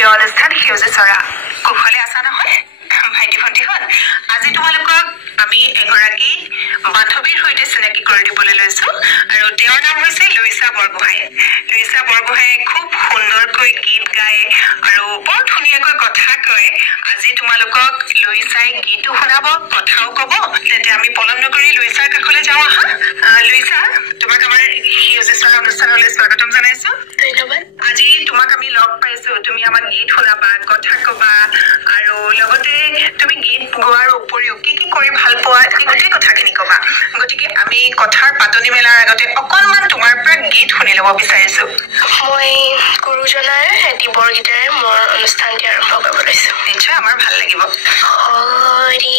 প্ৰিয় অনুষ্ঠান সেউজে চৰা কুশলে আছা নহয় ভাইটি ভণ্টিহঁত আজি তোমালোকক আমি এগৰাকী বান্ধৱীৰ সৈতে চিনাকি কৰি দিবলৈ লৈছো আৰু তেওঁৰ নাম হৈছে লুইছা বৰগোহাঁই লুইছা বৰগোহাঁই খুব সুন্দৰকৈ গীত গায় আৰু বৰ ধুনীয়াকৈ কথা কয় আজি তোমালোকক লুইছাই গীতো শুনাব কথাও ক'ব তেতিয়া আমি পলম নকৰি লুইছাৰ কাষলৈ যাওঁ আহা লুইছা তোমাক আমাৰ সেউজে চৰা অনুষ্ঠানলৈ স্বাগতম জনাইছো ধন্যবাদ আজি তোমাক আমি লগ পাইছো তুমি আমাক গীত শুনাবা কথা ক'বা আৰু লগতে তুমি গীত গোৱাৰ উপৰিও কি কি কৰি ভাল পোৱা এই গোটেই কথাখিনি ক'বা গতিকে আমি কথাৰ পাতনি মেলাৰ আগতে অকণমান তোমাৰ পৰা গীত শুনি ল'ব বিচাৰিছো মই গুৰুজনাৰ এটি বৰগীতেৰে মোৰ অনুষ্ঠানটি আৰম্ভ কৰিব লৈছো নিশ্চয় আমাৰ ভাল লাগিব হৰি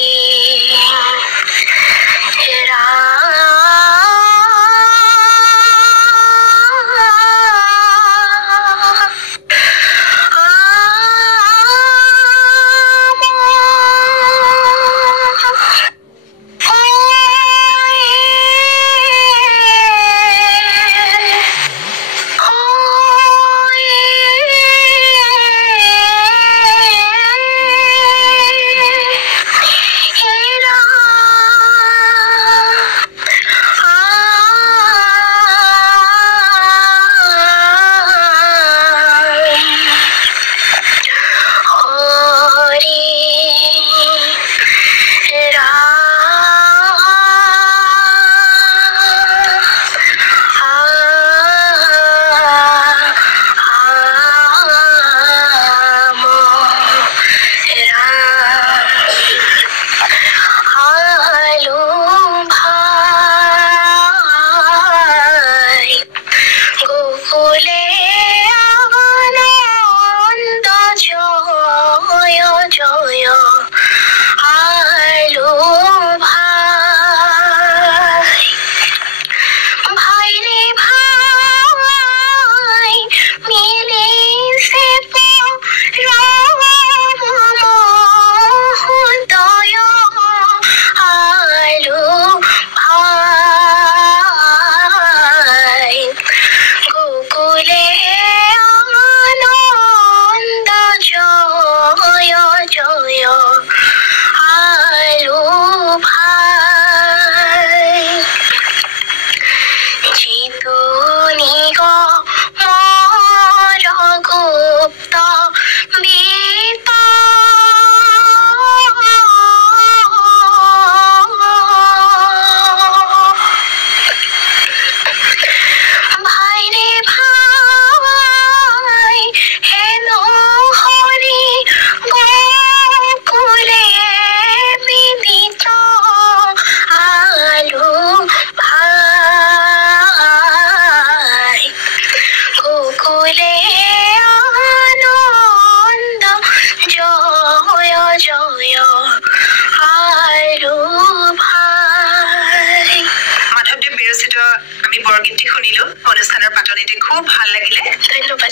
বৰগীতটি শুনিলো অনুষ্ঠানৰ পাতনিতে খুব ভাল লাগিলে ধন্যবাদ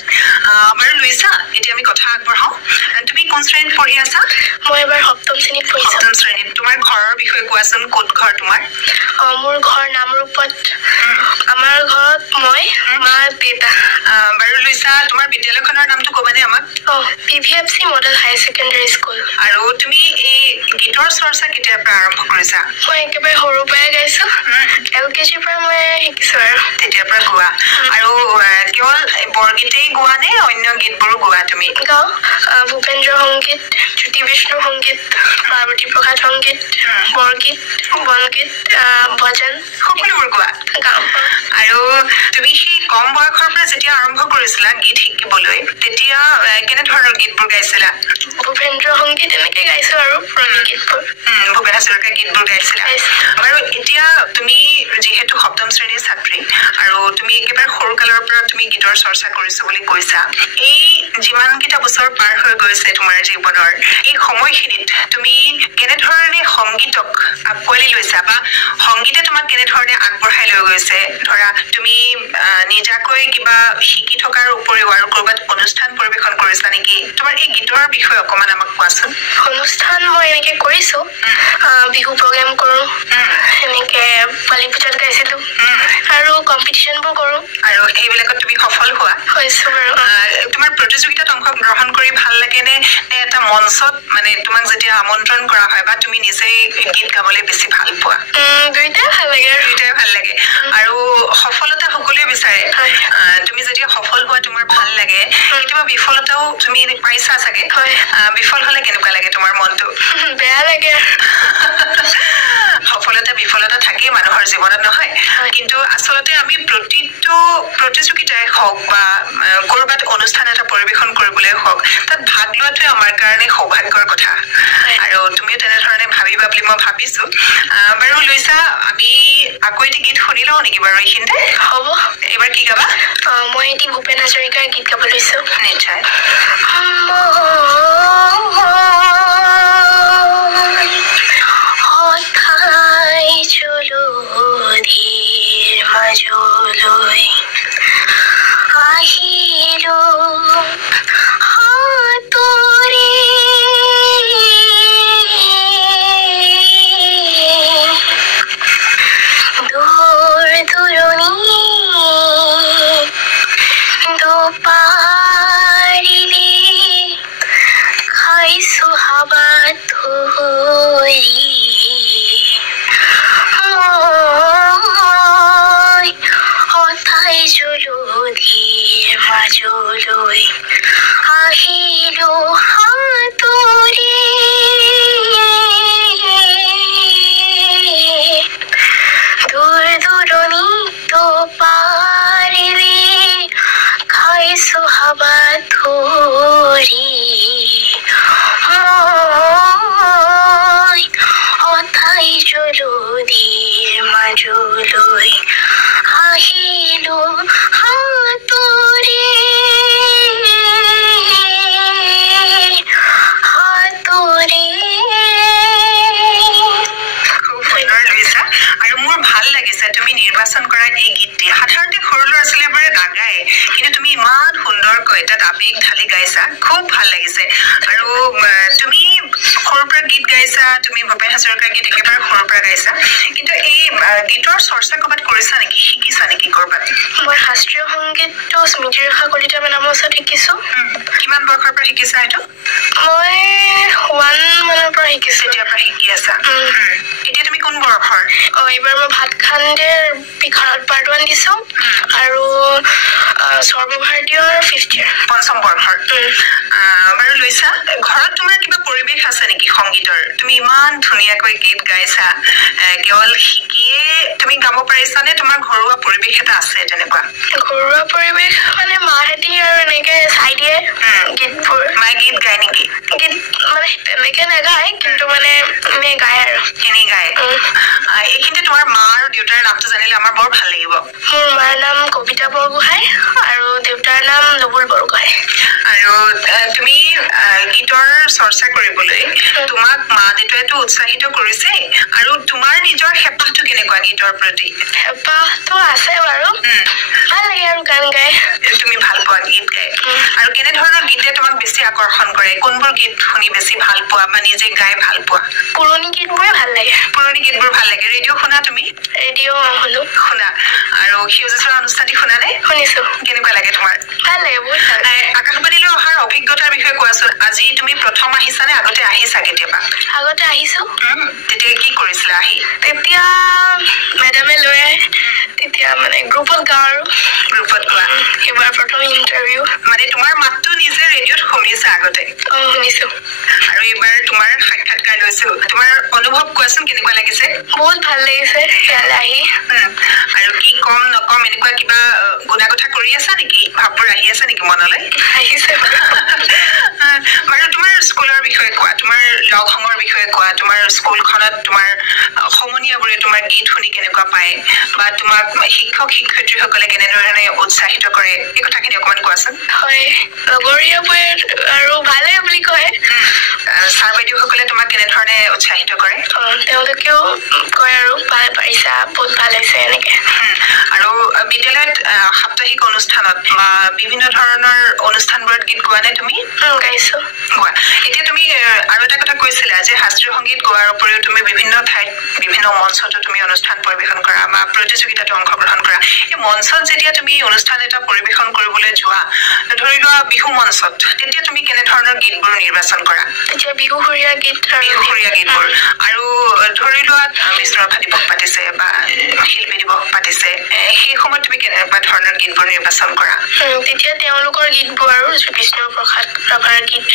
বাৰু লুইছা এতিয়া আমি কথা আগবঢ়াও তুমি কোন শ্ৰেণীত পঢ়ি আছা মই এবাৰ সপ্তম শ্ৰেণীত পঢ়িছো সপ্তম শ্ৰেণীত তোমাৰ ঘৰৰ বিষয়ে কোৱাচোন ক'ত ঘৰ তোমাৰ মোৰ ঘৰ নামৰূপত আমাৰ ঘৰত মই মা দেউতা বাৰু লুইছা তোমাৰ বিদ্যালয়খনৰ নামটো ক'বানে আমাক PVFC মডেল হাই ছেকেণ্ডাৰী স্কুল আৰু তুমি এই গীতৰ চৰ্চা কেতিয়াৰ পৰা আৰম্ভ কৰিছা মই একেবাৰে সৰুৰ পৰাই গাইছো LKGৰ পৰা মই শিকিছো আৰু তেতিয়াৰ পৰা গোৱা আৰু কেৱল বৰগীতেই গোৱা নে অন্য গীতবোৰো গোৱা তুমি গাওঁ ভূপেন্দ্ৰ সংগীত জ্যোতি বিষ্ণু সংগীত পাৰ্বতী প্ৰসাদ সংগীত বৰগীত বনগীত ভজন সকলোবোৰ গোৱা গাওঁ আৰু তুমি সেই কম বয়সৰ পৰা যেতিয়া আৰম্ভ কৰিছিলা গীত শিকিবলৈ তেতিয়া কেনেধৰণৰ গীতবোৰ গাইছিলা ভূপেন্দ্ৰ সংগীত এনেকে গাইছো আৰু পুৰণি গীতবোৰ ভূপেন হাজৰিকাৰ গীতবোৰ গাইছিলা বাৰু এতিয়া তুমি যিহেতু সপ্তম শ্ৰেণীৰ ছাত্ৰী আৰু তুমি একেবাৰে সৰুকালৰ পৰা তুমি গীতৰ চৰ্চা কৰিছো বুলি কৈছা এই যিমানকেইটা বছৰ পাৰ হৈ গৈছে তোমাৰ তোমাৰ জীৱনৰ এই সময়খিনিত তুমি কেনেধৰণে সংগীতক আকোৱালি লৈছা বা সংগীতে তোমাক কেনেধৰণে আগবঢ়াই লৈ গৈছে ধৰা তুমি নিজাকৈ কিবা শিকি থকাৰ উপৰিও আৰু ক'ৰবাত অনুষ্ঠান পৰিৱেশন কৰিছা নেকি তোমাৰ এই গীতৰ বিষয়ে অকমান আমাক কোৱাচোন অনুষ্ঠান মই এনেকে কৰিছো বিহু প্ৰগ্ৰাম কৰো এনেকে পালি পূজাত গাইছিলো আৰু কম্পিটিশনবোৰ কৰো আৰু এইবিলাকত তুমি সফল হোৱা হৈছো বাৰু তোমাৰ প্ৰতিযোগিতাত অংশগ্ৰহণ কৰি ভাল লাগে নে এটা মঞ্চত মানে তোমাক যেতিয়া আমন্ত্ৰণ কৰা হয় বা তুমি নিজেই গীত গাবলৈ বেছি ভাল পোৱা দুইটাই ভাল লাগে আৰু সফলতা সকলোৱে বিচাৰে তুমি যেতিয়া সফল হোৱা তোমাৰ ভাল লাগে কেতিয়াবা বিফলতাও তুমি পাইছা চাগে বিফল হলে কেনেকুৱা লাগে তোমাৰ মনটো বেয়া লাগে সফলতা বিফলতা থাকেই মানুহৰ জীৱনত নহয় কিন্তু আচলতে আমি প্ৰতিটো প্ৰতিযোগিতাই হওক বা ক'ৰবাত অনুষ্ঠান এটা পৰিৱেশন কৰিবলৈ হওক তাত ভাগ লোৱাটোৱে আমাৰ কাৰণে সৌভাগ্যৰ কথা আৰু তুমিও তেনেধৰণে ভাবিবা বুলি মই ভাবিছো বাৰু লুইছা আমি আকৌ এটি গীত শুনি লওঁ নেকি বাৰু এইখিনিতে হ'ব এইবাৰ কি গাবা মই এটি ভূপেন হাজৰিকাৰ গীত গাব লৈছো নিশ্চয় মাজলৈ আহিলো হাতৰে দূৰ দূৰণি দুপাৰিলে খাইছো হাবাত ধৰি জলধিৰ মাজলৈ আহিলো হাতৰে দূৰ দূৰণিত পাৰিলে খাইছো হাবাত ধৰি মই অথাই জলধিৰ মাজলৈ আহিলো হাতৰে হাতৰে খুব সুন্দৰ লুইছা আৰু মোৰ ভাল লাগিছে তুমি নিৰ্বাচন কৰা এই গীতটি সাধাৰণতে সৰু ল'ৰা ছোৱালীবোৰে নাগায় কিন্তু তুমি ইমান সুন্দৰকৈ তাত আবেগ ঢালি গাইছা খুব ভাল লাগিছে আৰু তুমি সৰুৰ পৰা গীত গাইছা তুমি ভূপেন হাজৰিকাৰ গীত একেবাৰে সৰুৰ পৰা গাইছা কিন্তু এই গীতৰ চৰ্চা ক'ৰবাত কৰিছা নেকি শিকিছা নেকি ক'ৰবাত মই শাস্ত্ৰীয় সংগীতটো স্মৃতিৰেখা কলিতা মেডামৰ ওচৰত শিকিছো কিমান বয়সৰ পৰা শিকিছা এইটো মই 1 মানৰ পৰা শিকিছো তেতিয়াৰ পৰা শিকি আছা এতিয়া তুমি কোন বয়সৰ এইবাৰ মই ভাত খাণ্ডেৰ পিখাৰত পাৰ্ট 1 দিছো আৰু সৰ্বভাৰতীয়ৰ 5th year পঞ্চম বৰ্ষৰ বাৰু লুইছা ঘৰত তোমাৰ কিবা পৰিৱেশ আছে নেকি সংগীতৰ তুমি ইমান ধুনীয়াকৈ গীত গাইছা কেৱল শিকিয়ে তুমি গাব পাৰিছানে তোমাৰ ঘৰুৱা পৰিৱেশ এটা আছে তেনেকুৱা ঘৰুৱা পৰিৱেশ মানে মাহেঁতি আৰু এনেকে চাই দিয়ে গীতবোৰ মায়ে গীত গায় নেকি গীত মানে তেনেকে নাগায় কিন্তু মানে এনে গায় আৰু এনে গায় এইখিনিতে তোমাৰ মা আৰু দেউতাৰ নামটো জানিলে আমাৰ বৰ ভাল লাগিব মোৰ মাৰ নাম কবিতা বৰগোহাঁই আৰু দেউতাৰ নাম নবুল বৰগোহাঁই আৰু তুমি গীতৰ চৰ্চা কৰিবলৈ তোমাক মা দেউতাইতো উৎসাহিত কৰিছে আৰু তোমাৰ নিজৰ হেঁপাহটো কেনেকুৱা গীতৰ প্ৰতি হেঁপাহটো আছে বাৰু ভাল লাগে আৰু গান গাই তুমি ভাল পোৱা গীত গাই আৰু কেনেধৰণৰ গীতে তোমাক বেছি আকৰ্ষণ কৰে কোনবোৰ গীত শুনি বেছি ভাল পোৱা বা নিজে গাই ভাল পোৱা পুৰণি গীতবোৰে ভাল লাগে পুৰণি গীতবোৰ ভাল লাগে ৰেডিঅ' শুনা তুমি ৰেডিঅ' শুনো শুনা আৰু সেউজীয়া অনুষ্ঠানটি শুনা নে শুনিছো কেনেকুৱা লাগে তোমাৰ ভাল লাগে বহুত ভাল আকাশবাণীলৈ অহাৰ অভিজ্ঞতাৰ বিষয়ে কোৱাচোন আজি তুমি প্ৰথম আহিছানে আগতে আহিছা কেতিয়াবা আগতে আহিছো তেতিয়া কি কৰিছিলা আহি তেতিয়া মেডামে লৈ আহে তেতিয়া মানে গ্ৰুপত গাওঁ আৰু গ্ৰুপত গোৱা এইবাৰ প্ৰথম ইণ্টাৰভিউ মানে তোমাৰ মাতটো নিজে ৰেডিঅ'ত শুনিছা আগতে শুনিছো আৰু এইবাৰ তোমাৰ সাক্ষাৎকাৰ লৈছো তোমাৰ অনুভৱ কোৱাচোন কেনেকুৱা লাগিছে বহুত ভাল লাগিছে ইয়ালৈ আহি আৰু কি কম নকম এনেকুৱা কিবা গুণা কথা কৰি আছা নেকি ভাববোৰ আহি আছে নেকি মনলৈ আহিছে বাৰু তোমাৰ স্কুলৰ বিষয়ে কোৱা তোমাৰ লগ সংগৰ বিষয়ে কোৱা তোমাৰ স্কুলখনত তোমাৰ সমনীয়াবোৰে তোমাৰ গীত শুনি কেনেকুৱা পায় বা তোমাক শিক্ষক শিক্ষয়িত্ৰীসকলে কেনেধৰণে উৎসাহিত কৰে এই কথাখিনি অকমান কোৱাচোন হয় লগৰীয়াবোৰে আৰু ভালে বুলি কয় ছাৰ বাইদেউসকলে তোমাক কেনেধৰণে উৎসাহিত কৰে তেওঁলোকেও কয় আৰু ভাল পাৰিছা বহুত ভাল হৈছে এনেকে আৰু বিদ্যালয়ত সাপ্তাহিক অনুষ্ঠানত বা বিভিন্ন ধৰণৰ অনুষ্ঠানবোৰত গীত গোৱা নে তুমি গাইছো গোৱা এতিয়া তুমি আৰু এটা কথা কৈছিলা যে শাস্ত্ৰীয় সংগীত গোৱাৰ উপৰিও তুমি বিভিন্ন ঠাইত বিভিন্ন মঞ্চতো তুমি অনুষ্ঠান পৰিবেশন কৰা বা প্ৰতিযোগিতাত অংশগ্ৰহণ কৰা এই মঞ্চত যেতিয়া তুমি অনুষ্ঠান এটা পৰিবেশন কৰিবলৈ যোৱা ধৰি লোৱা বিহু মঞ্চত তেতিয়া তুমি কেনে ধৰণৰ গীতবোৰ নিৰ্বাচন কৰা এতিয়া বিহুৰীয়া গীতবোৰ আৰু ধৰি লোৱা বিষ্ণুৰ দিৱস পাতিছে বা শিল্পী দিৱস পাতিছে সেই সময়ত তুমি কেনেকুৱা ধৰণৰ গীতবোৰ নিৰ্বাচন কৰা তেতিয়া তেওঁলোকৰ গীতবোৰ আৰু বিষ্ণু প্ৰসাদ ৰাভাৰ গীত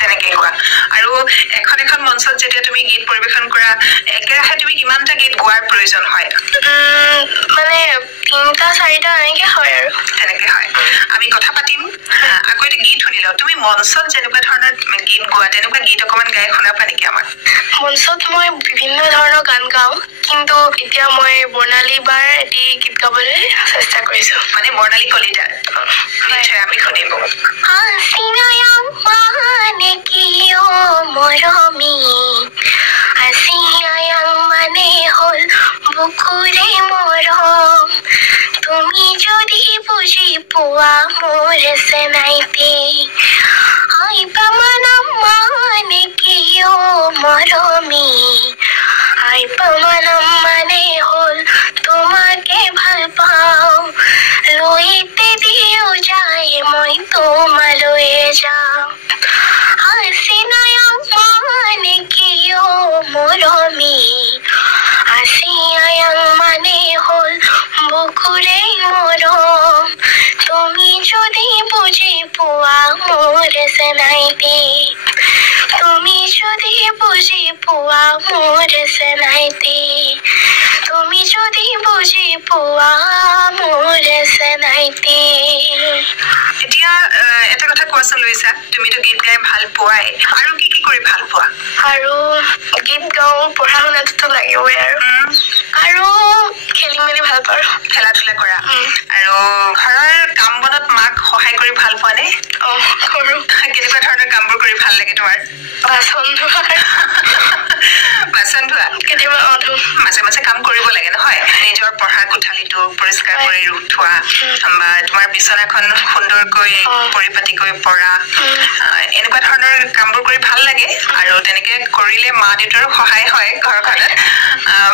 তেনেকে গোৱা আৰু এখন এখন মঞ্চত যেতিয়া তুমি গীত পৰিবেশন কৰা একেৰাহে তুমি কিমানটা গীত গোৱাৰ প্ৰয়োজন হয় মানে 3-4টা এনেকে হয় আৰু তেনেকে হয় আমি কথা পাতিম আকৌ এটা গীত শুনিলো তুমি মঞ্চত যেনেকুৱা ধৰণৰ গীত গোৱা তেনেকুৱা গীত অকমান গাই শুনাবা নেকি আমাক মঞ্চত মই বিভিন্ন ধৰণৰ গান গাওঁ কিন্তু এতিয়া মই বৰ্ণালী বাৰ এটি গীত গাবলৈ চেষ্টা কৰিছো মানে বৰ্ণালী কলিতাৰ নিশ্চয় আমি শুনিব আছিনায়াং মানে কিয় মৰমী আছিনায়াং মানে হল বুকুৰে মৰম তুমি যদি বুজি পোৱা মোৰ চেনাইতে আইবা মানম মানে কিয় মৰমী আইবা মানম মানে হল তোমাকে ভাল পাওঁ লৈতে দিও যায় মই তোমালৈ যাওঁ আছিনায়াং মানে কিয় মৰমী আছিনায়াং মানে হল বুকুৰে মৰম তুমি যদি বুজি পোৱা মোৰ চেনাইতে তুমি যদি বুজি পোৱা মোৰ চেনাইতে তুমি যদি বুজি পোৱা মোৰ চেনাইতে এতিয়া এটা কথা কোৱাচোন লৈছা তুমিতো গীত গাই ভাল পোৱাই আৰু কি কি কৰি ভাল পোৱা আৰু গীত গাওঁ পঢ়া শুনাটো লাগিবই আৰু খেলি মেলি ভাল পাওঁ খেলা ধূলা কৰা আৰু ঘৰৰ কাম বনত মাক সহায় কৰি ভাল পোৱা নে কৰো কেনেকুৱা ধৰণৰ কামবোৰ কৰি ভাল লাগে তোমাৰ বাচন ধোৱা কেতিয়াবা মাজে মাজে কাম কৰিব লাগে নহয় নিজৰ পঢ়া কোঠালিটো পৰিষ্কাৰ কৰি ৰুম থোৱা বা তোমাৰ বিচনাখন সুন্দৰকৈ পৰিপাটিকৈ পৰা এনেকুৱা ধৰণৰ কামবোৰ কৰি ভাল লাগে আৰু তেনেকে কৰিলে মা দেউতাৰো সহায় হয় ঘৰখনত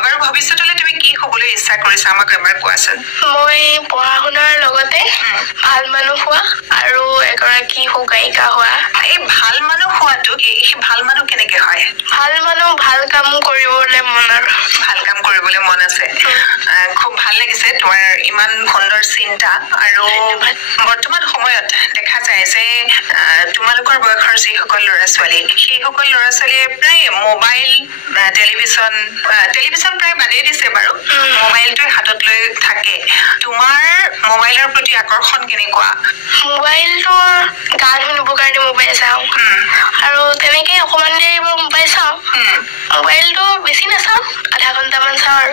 বাৰু ভৱিষ্যতলৈ তুমি কি হ'বলৈ ইচ্ছা কৰিছা আমাক এবাৰ কোৱাচোন মই পঢ়া শুনাৰ লগতে ভাল মানুহ হোৱা আৰু এগৰাকী সুগায়িকা হোৱা এই ভাল মানুহ হোৱাটো ভাল মানুহ কেনেকে হয় ভাল মানুহ ভাল কাম কৰিবলৈ মন আৰু ভাল কাম কৰিবলৈ মন আছে খুব ভাল লাগিছে তোমাৰ ইমান সুন্দৰ চিন্তা আৰু বৰ্তমান সময়ত দেখা যায় যে তোমালোকৰ বয়সৰ যিসকল ল'ৰা ছোৱালী সেইসকল ল'ৰা ছোৱালীয়ে প্ৰায় মোবাইল টেলিভিছন প্ৰায় বাদেই দিছে বাৰু মোবাইলটো হাতত লৈ থাকে তোমাৰ মোবাইলৰ প্ৰতি আকৰ্ষণ কেনেকুৱা মোবাইলটোৰ গান শুনিবৰ কাৰণে মোবাইল চাওঁ আৰু তেনেকে অকমান দেৰি মোবাইল চাওঁ মোবাইলটো বেছি নাচাওঁ আধা ঘণ্টামান চাওঁ আৰু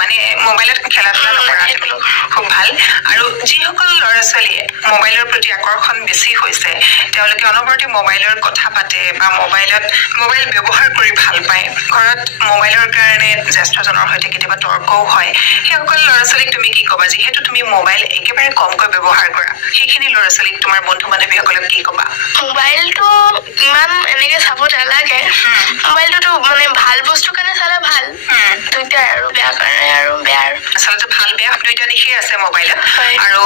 মানে মোবাইলত খেলা ধূলা নকৰা খুব ভাল আৰু যিসকল ল'ৰা ছোৱালীয়ে মোবাইলৰ প্ৰতি আকৰ্ষণ বেছি হৈছে তেওঁলোকে অনবৰতে মোবাইলৰ কথা পাতে বা মোবাইল ব্যৱহাৰ কৰি ভাল পায় ঘৰত মোবাইলৰ কাৰণে জ্যেষ্ঠজনৰ সৈতে কেতিয়াবা তৰ্কও হয় সেইসকল ল'ৰা ছোৱালীক তুমি কি ক'বা যিহেতু তুমি মোবাইল একেবাৰে কমকৈ ব্যৱহাৰ কৰা সেইখিনি ল'ৰা ছোৱালীক তোমাৰ বন্ধু বান্ধৱীসকলক কি ক'বা মোবাইলটো ইমান এনেকে চাব নালাগে মোবাইলটোতো মানে ভাল বস্তু কাৰণে চালে ভাল দুইটাই আৰু বেয়া কাৰণে আৰু বেয়া আচলতে ভাল বেয়া দুইটা দিশেই আছে মোবাইলত আৰু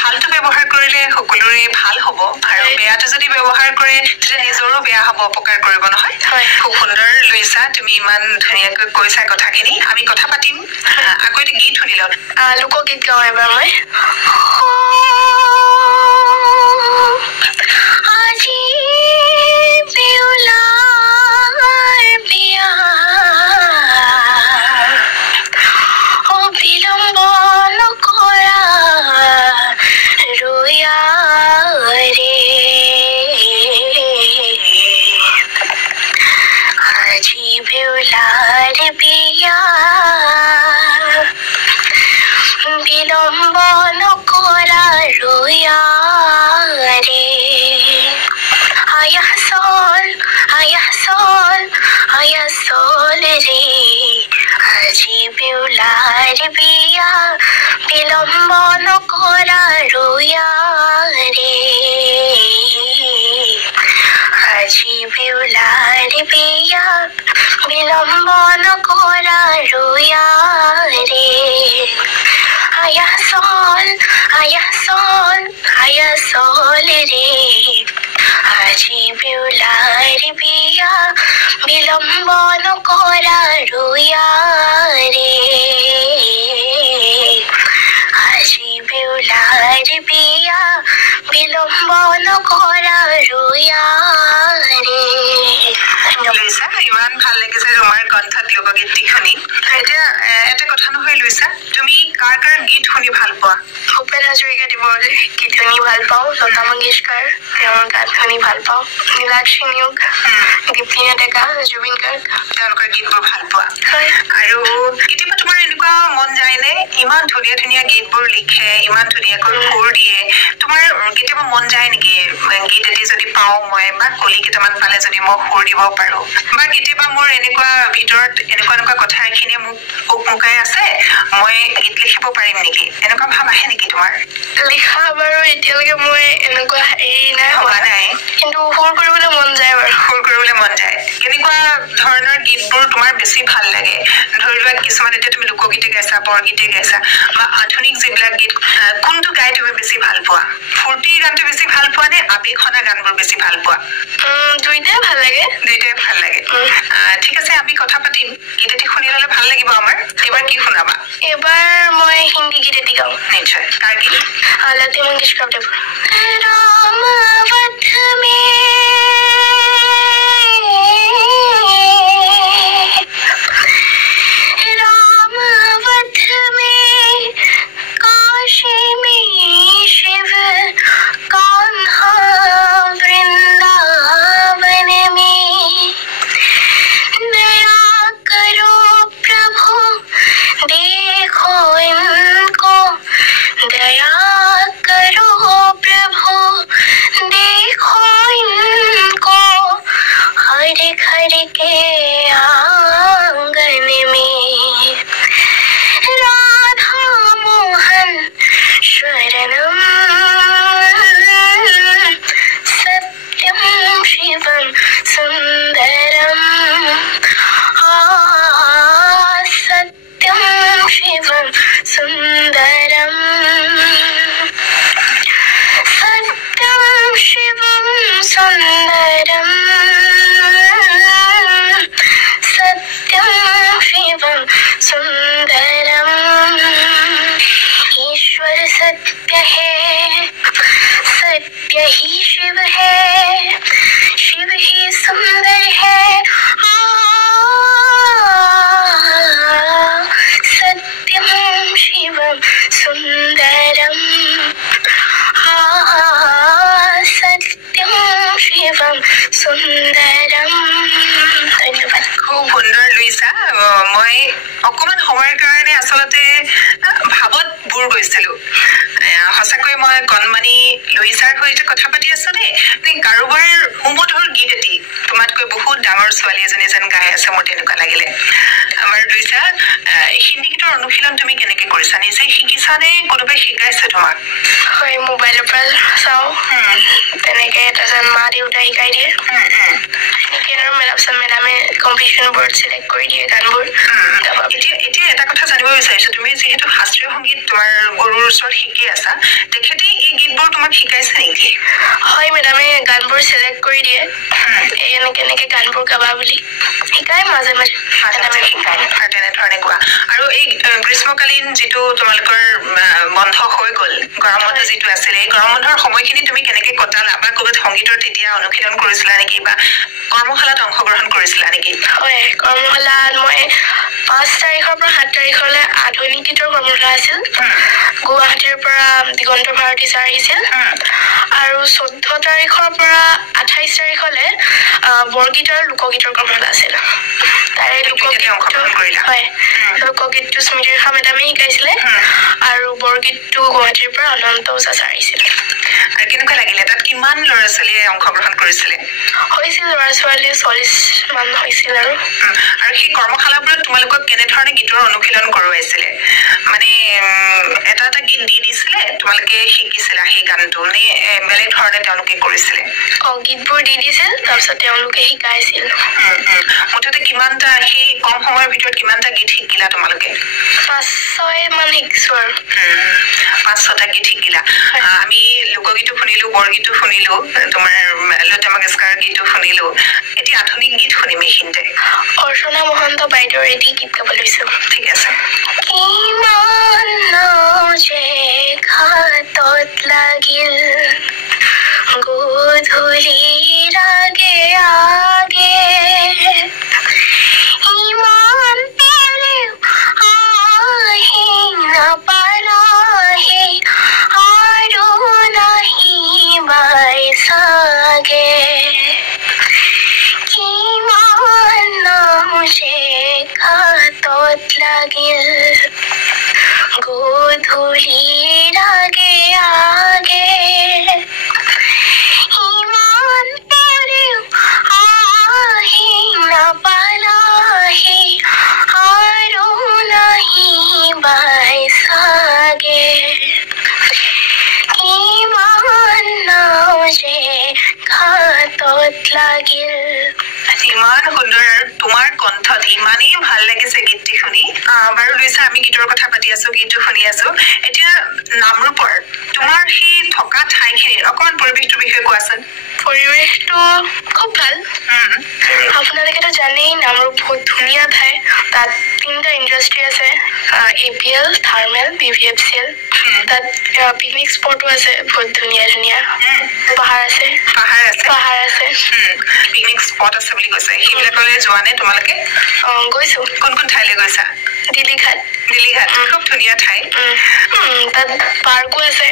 ভালটো ব্যৱহাৰ কৰিলে সকলোৰে ভাল হ'ব আৰু বেয়াটো যদি ব্যৱহাৰ কৰে তেতিয়া নিজৰো বেয়া হ'ব অপকাৰ কৰিব নহয় খুব সুন্দৰ লৈছা তুমি ইমান ধুনীয়াকৈ কৈছা কথাখিনি আমি কথা পাতিম আকৌ এটা গীত শুনিলো লোকগীত গাওঁ এবাৰ মই আজি বেউলাৰ বিয়া বিলম্ব নকৰা ৰৈয়া ৰে sol re আজি বিউলাৰ বিয়া বিলম্ব নকৰা ৰুয়া ৰে আজি বিউলাৰ বিয়া বিলম্ব নকৰা ৰুয়া ৰে আয়া sol ৰে আজি বিউলাৰ বিয়া বিলম্ব নকৰা ৰুয়া ৰে আজি বিউলাৰ বিয়া বিলম্ব নকৰা ৰুয়া ৰে লুইছা ইমান ভাল লাগিছে তোমাৰ কণ্ঠত লোকগীত শুনি এতিয়া এটা কথা নহয় লুইছা তুমি কাৰ কাৰ গীত শুনি ভাল পোৱা ভূপেন হাজৰিকা দেৱৰ গীত শুনি ভাল পাওঁ লতা মংগেশকাৰ তেওঁৰ গান শুনি ভাল পাওঁ নীলাক্ষী নিয়োগ দীপ্তিনা ডেকা জুবিন গাৰ্গ তেওঁলোকৰ গীতবোৰ ভাল পোৱা আৰু কেতিয়াবা তোমাৰ এনেকুৱা মন যায়নে ইমান ধুনীয়া ধুনীয়া গীতবোৰ লিখে ইমান ধুনীয়াকৈ সুৰ দিয়ে তোমাৰ কেতিয়াবা মন যায় নেকি গীত এটি যদি পাওঁ মই বা কলি কেইটামান পালে যদি মই সুৰ দিব পাৰো বা কেতিয়াবা মোৰ এনেকুৱা ভিতৰত এনেকুৱা কথা এখিনি মোক উকমুকাই আছে মই গীত লিখিব পাৰিম নেকি এনেকুৱা ভাৱ আহে নেকি তোমাৰ লিখা বাৰু এতিয়ালৈকে মই এনেকুৱা হোৱা নাই কিন্তু সুৰ কৰিবলৈ মন যায় বাৰু সুৰ কৰিবলৈ মন যায় কেনেকুৱা ধৰণৰ গীতবোৰ তোমাৰ বেছি ভাল লাগে ধৰি লোৱা কিছুমান এতিয়া তুমি লোকগীতে গাইছা বৰগীতে গাইছা বা আধুনিক যিবিলাক গীত কোনটো গাই তুমি বেছি ভাল পোৱা ফূৰ্তি গানটো বেছি ভাল পোৱা নে আবেগখনা গানবোৰ বেছি ভাল পোৱা দুইটাই ভাল লাগে ঠিক আছে আমি কথা পাতিম গীত এটি শুনি ললে ভাল লাগিব আমাৰ এবাৰ কি শুনাবা এবাৰ মই হিন্দী গীত এটি গাওঁ নিশ্চয় কাৰ গীত লতা মংগেশকাৰ দেৱৰ रामावत में काशी में शिव कान्हा वृंदावन में दया करो प्रभु देखो इनको दया करो प्रभु देखो इनको हर घर के आंगन में राधा मोहन शरणम सत्यम शिवम सुंदरम सत्यम शिवम सुंदरम सत्यम शिवम सुंदरम सत्यम शिवम सुंदरम ईश्वर सत्य है सत्य ही शिव है शिव ही सुंदर है सत्यम शिवम सुंदरम सत्यम शिवम सुंदरम धन्यवाद খুব সুন্দৰ লুইছা মই অকমান সময়ৰ কাৰণে আচলতে ভাৱত বুৰ গৈছিলো সঁচাকৈ মই কণমানি লুইছাৰ সৈতে কথা পাতি আছো নে কাৰোবাৰ সুমধুৰ গীত এটি তোমাতকৈ বহুত ডাঙৰ ছোৱালী এজনী যেন গাই আছে মোৰ তেনেকুৱা লাগিলে আমাৰ লুইছা হিন্দী গীতৰ অনুশীলন তুমি কেনেকে কৰিছা নিজে শিকিছানে কোনোবাই শিকাইছে তোমাক হয় মোবাইলৰ পৰা চাওঁ তেনেকে তাৰপিছত মা দেউতাই শিকাই দিয়ে মেডামে কম্পিটিশ্যন বোৰ্ড চিলেক্ট কৰি দিয়ে গানবোৰ এতিয়া এটা কথা জানিব বিচাৰিছো তুমি যিহেতু শাস্ত্ৰীয় সংগীত তোমাৰ গুৰুৰ ওচৰত শিকি আছা তেখেতে এই গীতবোৰ তোমাক শিকাইছে নেকি হয় মেডামে গানবোৰ চিলেক্ট কৰি দিয়ে এনেকে গানবোৰ গাবা বুলি শিকাই মাজে মাজে তেনেধৰণে কোৱা আৰু এই গ্ৰীষ্মকালীন যিটো তোমালোকৰ বন্ধ হৈ গ'ল গৰম বন্ধ যিটো আছিলে এই গৰম বন্ধৰ সময়খিনি তুমি কেনেকে কটালা বা ক'ৰবাত সংগীতৰ তেতিয়া অনুশীলন কৰিছিলা নেকি বা কৰ্মশালাত অংশগ্ৰহণ কৰিছিলা নেকি হয় কৰ্মশালাত মই 5 তাৰিখৰ পৰা 7 তাৰিখলৈ আধুনিক গীতৰ কৰ্মশালা আছিল গুৱাহাটীৰ পৰা দিগন্ত ভাৰতী ছাৰ আহিছিল আৰু 14 তাৰিখৰ পৰা 28 তাৰিখলৈ বৰগীত আৰু লোকগীতৰ কৰ্মশালা আছিল তাৰে লোকগীতটো স্মৃতি ৰেখা মেডামে শিকাইছিলে আৰু বৰগীতটো গুৱাহাটীৰ পৰা অনন্ত ওজা ছাৰ আহিছিল আৰু কেনেকুৱা লাগিলে তাত কিমান ল'ৰা ছোৱালীয়ে অংশগ্ৰহণ কৰিছিলে হৈছিল ল'ৰা ছোৱালী 40 মান হৈছিল আৰু সেই কৰ্মশালাবোৰত তোমালোকক কেনেধৰণে গীতৰ অনুশীলন কৰোৱাইছিলে মানে এটা এটা গীত দি দিছিলে তোমালোকে শিকিছিলা সেই গানটো নে বেলেগ ধৰণে তেওঁলোকে কৰিছিলে গীতবোৰ দি দিছিল তাৰপিছত তেওঁলোকে শিকাইছিল মুঠতে কিমানটা সেই কম সময়ৰ ভিতৰত কিমানটা গীত শিকিলা তোমালোকে 5-6 মান শিকিছো আৰু 5-6টা গীত শিকিলা আমি লোকগীতো শুনিলো বৰগীতো শুনিলো তোমাৰ লতা মংগেশকাৰৰ গীতো শুনিলো এতিয়া আধুনিক গীত শুনিম এইখিনিতে অৰ্চনা মহন্ত বাইদেউৰ এটি গীত গাব লৈছো ঠিক আছে কিমান যে ঘাটত লাগিল গধূলিৰ আগে আগে ইমান পেলেও আহি নাপালাহে আৰু নাহিবাই চাগে কিমান যে ঘাটত লাগিল গধূলিৰ আগে আগে ইমান পেলেও আহি নাপালাহে আৰু নাহিবাই চাগে কিমান যে ঘাটত লাগিল ইমান সুন্দৰ আৰু তোমাৰ কণ্ঠত ইমানেই ভাল লাগিছে গীতটি শুনি বাৰু লুইছা আমি গীতৰ কথা পাতি আছো গীতটো শুনি আছো এতিয়া নামৰূপৰ তোমাৰ সেই থকা ঠাইখিনিৰ অকণমান পৰিৱেশটোৰ বিষয়ে কোৱাচোন পৰিৱেশটো খুব ভাল আপোনালোকেতো জানেই নামৰূপ বহুত ধুনীয়া ঠাই তাত 3টা ইণ্ডাষ্ট্ৰী আছে APL থাৰ্মেল BVFCL তাত পিকনিক স্পটো আছে বহুত ধুনীয়া ধুনীয়া পাহাৰ আছে পিকনিক স্পট আছে বুলি কৈছে সেইবিলাকলৈ যোৱা নে তোমালোকে গৈছো কোন কোন ঠাইলৈ গৈছা দিল্লীঘাট খুব ধুনীয়া ঠাই তাত পাৰ্কো আছে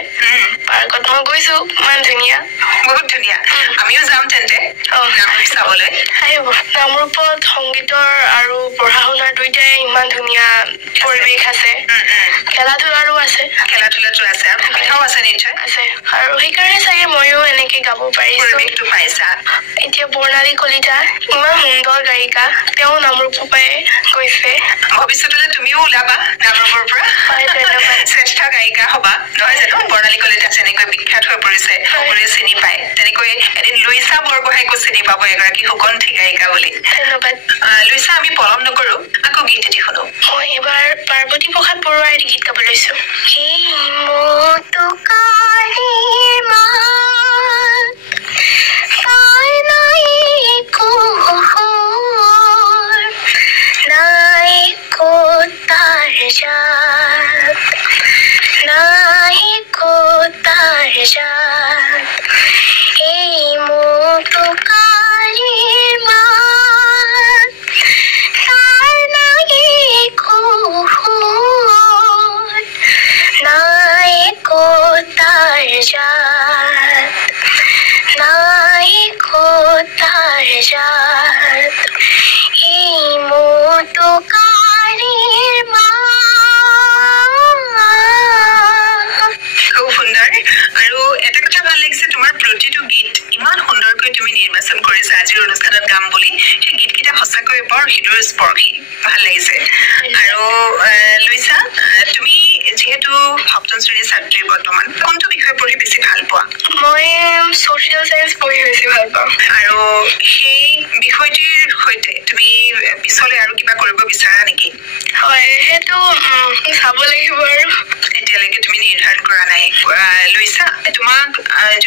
পাৰ্কত মই গৈছো ইমান ধুনীয়া বহুত ধুনীয়া আমিও যাম তেন্তে নামৰূপ চাবলৈ আহিব নামৰূপত সংগীতৰ আৰু পঢ়া শুনাৰ দুইটাই ইমান ধুনীয়া পৰিৱেশ আছে খেলা ধূলাৰো আছে আৰু সুবিধাও আছে নিশ্চয় আছে আৰু সেইকাৰণে চাগে ময়ো এনেকে গাব পাৰিছো পৰিৱেশটো পাইছা এতিয়া বৰ্ণালী কলিতা ইমান সুন্দৰ গায়িকা তেওঁ নামৰূপৰ পৰাই গৈছে ভৱিষ্যতলৈ তুমিও ওলাবা নামৰূপৰ পৰা শ্ৰেষ্ঠ গায়িকা হবা নহয় জানো বৰ্ণালী কলিতা যেনেকৈ বিখ্যাত হৈ পৰিছে সকলোৱে চিনি পায় তেনেকৈ এদিন লুইছা বৰগোহাঁইকো চিনি পাব এগৰাকী সুকণ্ঠী গায়িকা বুলি ধন্যবাদ লুইছা আমি পলম নকৰো আকৌ গীত এটি শুনো মই এইবাৰ পাৰ্বতী প্ৰসাদ বৰুৱাৰ এটি গীত গাব লৈছো স্পৰ্শী ভাল লাগিছে আৰু লুইছা তুমি যেহেতু সপ্তম শ্ৰেণীৰ ছাত্ৰী বৰ্তমান কোনটো বিষয় পঢ়ি বেছি ভাল পোৱা মই সোশ্যাল সায়েন্স পঢ়ি বেছি ভাল পাওঁ আৰু সেই বিষয়টিৰ সৈতে তুমি পিছলৈ আৰু কিবা কৰিব বিচাৰা নেকি হয় সেইটো চাব লাগিব আৰু এতিয়ালৈকে তুমি নিৰ্ধাৰণ কৰা নাই লুইছা তোমাক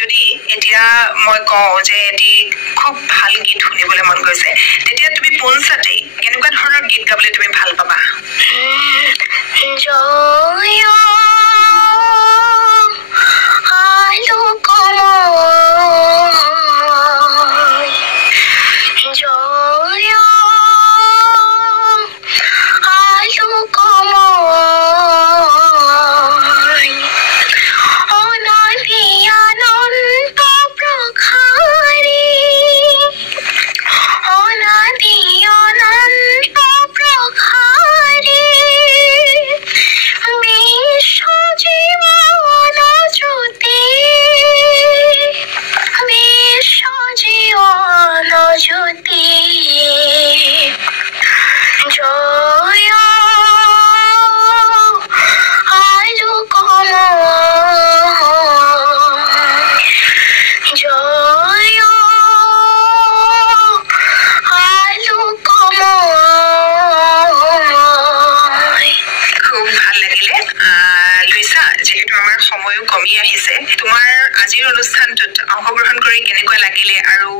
যদি এতিয়া মই কওঁ যে এটি খুব ভাল গীত শুনিবলৈ মন গৈছে তেতিয়া তুমি পোনছাতেই কেনেকুৱা ধৰণৰ গীত গাবলৈ তুমি ভাল পাবা জয় be অনুষ্ঠানটোত অংশগ্ৰহণ কৰি কেনেকুৱা লাগিলে আৰু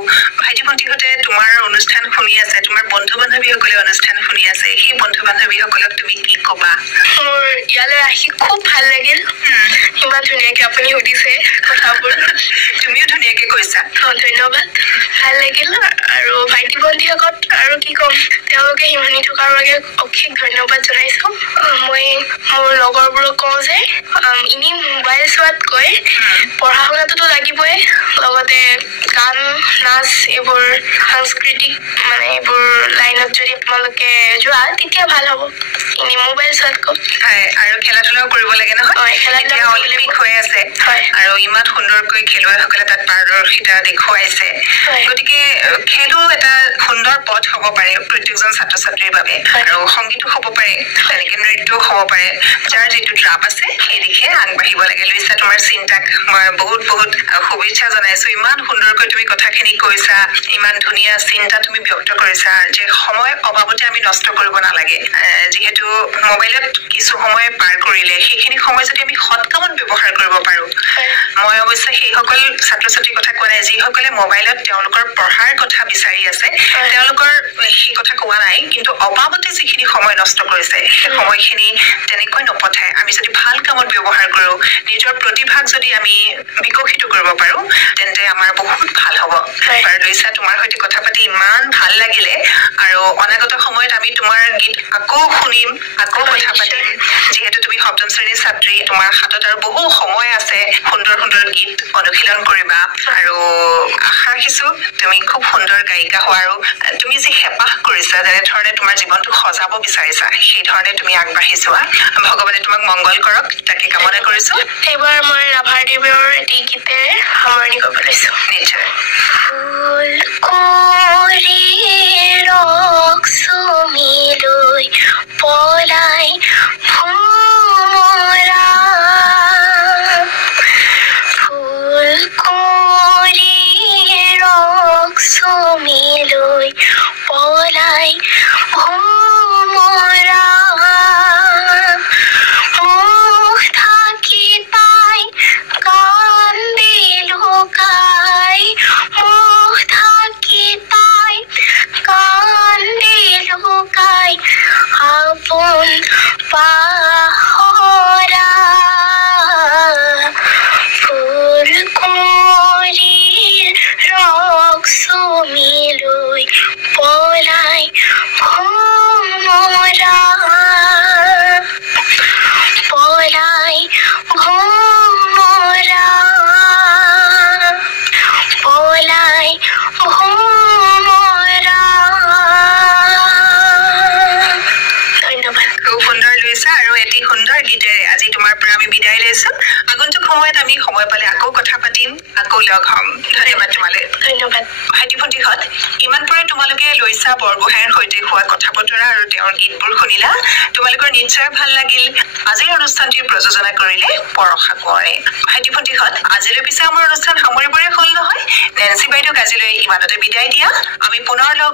ভাইটি ভণ্টিহঁতে তোমাৰ অনুষ্ঠান শুনি আছে তোমাৰ বন্ধু বান্ধৱীসকলে অনুষ্ঠান শুনি আছে সেই বন্ধু বান্ধৱীসকলক তুমি কি ক'বা মোৰ ইয়ালৈ আহি খুব ভাল লাগিল ইমান ধুনীয়াকৈ আপুনি সুধিছে কথাবোৰ তুমিও ধুনীয়াকৈ কৈছা ধন্যবাদ ভাল লাগিল আৰু ভাইটি ভণ্টিসকল আৰু কি ক'ম তেওঁলোকে শুনি থকাৰ বাবে অশেষ ধন্যবাদ জনাইছো মই মোৰ লগৰবোৰক কওঁ যে এনেই মোবাইল চোৱাতকৈ পঢ়া শুনাটোতো লাগিবই লগতে গান নাচ এইবোৰ সাংস্কৃতিক মানে এইবোৰ লাইনত যদি তোমালোকে যোৱা তেতিয়া ভাল হ'ব এনেই মোবাইল চোৱাতকৈ আৰু খেলা ধূলাও কৰিব লাগে নহয় এতিয়া অলিম্পিক হৈ আছে আৰু ইমান সুন্দৰকৈ খেলুৱৈসকলে তাত পাৰদৰ্শিতা দেখুৱাইছে গতিকে খেলো এটা সুন্দৰ পথ হ'ব পাৰে প্ৰত্যেকজন ছাত্ৰ ছাত্ৰীৰ বাবে আৰু সংগীতো হ'ব পাৰে তেনেকৈ নৃত্যও হ'ব পাৰে যাৰ যিটো ৰাপ আছে সেই দিশে আগবাঢ়িব লাগে লুইছা তোমাৰ চিন্তাক মই বহুত বহুত শুভেচ্ছা জনাইছো ইমান সুন্দৰকৈ তুমি কথাখিনি কৈছা ইমান ধুনীয়া চিন্তা তুমি ব্যক্ত কৰিছা যে সময় অভাৱতে আমি নষ্ট কৰিব নালাগে যিহেতু মোবাইলত কিছু সময় পাৰ কৰিলে সেইখিনি সময় যদি আমি সৎ কামত ব্যৱহাৰ কৰিব পাৰো মই অৱশ্যে সেইসকল ছাত্ৰ ছাত্ৰীৰ কথা কোৱা নাই যিসকলে মোবাইলত তেওঁলোকৰ পঢ়াৰ কথা বিচাৰি আছে তেওঁলোকৰ সেই কথা কোৱা নাই কিন্তু অভাৱতে যিখিনি সময় নষ্ট কৰিছে সেই সময়খিনি তেনেকৈ নপঠাই আমি যদি ভাল কামত ব্যৱহাৰ কৰো নিজৰ প্ৰতিভাক যদি আমি বিকশিত কৰিব পাৰো তেন্তে আমাৰ বহুত ভাল হ'ব আৰু লুইছা তোমাৰ সৈতে কথা পাতি ইমান ভাল লাগিলে আৰু অনাগত সময়ত আমি তোমাৰ গীত আকৌ শুনিম আকৌ কথা পাতিম যিহেতু তুমি সপ্তম শ্ৰেণীৰ ছাত্ৰী তোমাৰ হাতত আৰু বহু সময় আছে সুন্দৰ সুন্দৰ গীত অনুশীলন কৰিবা আৰু আশা ৰাখিছো তুমি খুব সুন্দৰ গায়িকা হোৱা আৰু তুমি যি হেঁপাহ কৰিছা যেনেধৰণে তোমাৰ জীৱনটো সজাব বিচাৰিছা সেই ধৰণে তুমি আগবাঢ়ি যোৱা ভগৱানে তোমাক মংগল কৰক তাকে কামনা কৰিছো এইবাৰ মই ৰাভাদেৱৰ এটি গীতেৰে সামৰণি কৰিব লৈছো নিশ্চয় ফুল কৰি ৰক্সমি লৈ পলাই ভোমৰা ফুল কৰি ৰক্সমি লৈ পলাই ভোমৰা মুখ থাকি তাই কান্দি লুকাই মুখ থাকি তাই কান্দি লুকাই আপোন পাহৰা ফুল কৰি ৰক্সমি লৈ পলাই ভোমৰা পলাই ভোমৰা পলাই ভোমৰা ধন্যবাদ খুব সুন্দৰ লুইছা আৰু এটি সুন্দৰ গীতেৰে আজি তোমাৰ পৰা আমি বিদায় লৈছো আগন্তুক সময়ত আমি সময় পালে আকৌ কথা পাতিম আকৌ লগ হ'ম ধন্যবাদ তোমালৈ ধন্যবাদ ভাইটি ভণ্টিহঁত ইমান পৰে তোমালোকে লুইছা বৰগোহাঁইৰ সৈতে হোৱা কথা বতৰা আৰু তেওঁৰ গীতবোৰ শুনিলা তোমালোকৰ নিশ্চয় ভাল লাগিল আজিৰ অনুষ্ঠানটিৰ প্ৰযোজনা কৰিলে পৰশা কোঁৱৰে ভাইটি ভণ্টিহঁত আজিলৈ পিছে আমাৰ অনুষ্ঠান সামৰিবৰে হ'ল নহয় নেন্সি বাইদেউক আজিলৈ ইমানতে বিদায় দিয়া আমি পুনৰ লগ